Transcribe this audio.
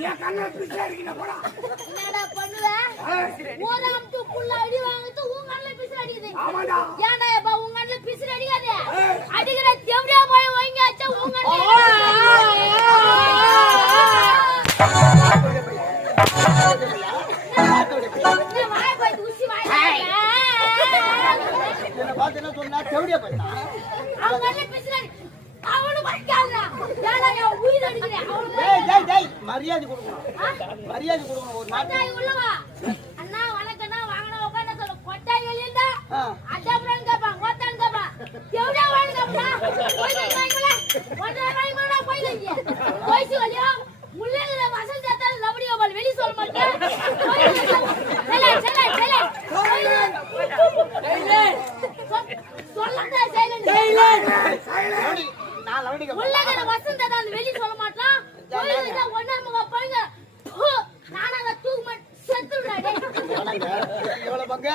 என் கண்ணை பிச்சை அடிக்கிற போடா என்னடா பண்ணுவ? அமுத்து புல்ல அடி வாங்குறது உன் கண்ணுல பிசிறு அடிக்குது. ஆமாடா ஏன்டா எப்பா உன் கண்ணுல பிசிறு அடிக்காது? அடிக்கிற தேவடியா போய் வாங்கி வச்சா உன் கண்ணுல என்ன போய் சொன்னா செவடியா போயிட்டா அவன் கண்ணுல மரியாதை கொடுக்கணும்? மரியாதை கொடுக்கணும் ஒரு நாட்டு கொட்டாய் உள்ளவா? அண்ணா வணக்கண்ணா வாங்கண்ணா உட்காந்து சொல்லு. எவ்வளோ போய் போய்ச்சு வழியா முள்ளையில வசல் சேர்த்தாலும் லபடி கோபால் வெளி சொல்ல மாட்டேன் செல்ல செல்ல செல்ல. சொல்லண்டா சைலண்ட் போங்க நானாங்க தூக்கு மாட்டேன் செத்துடுறா டேய் எவ்வளவு பங்க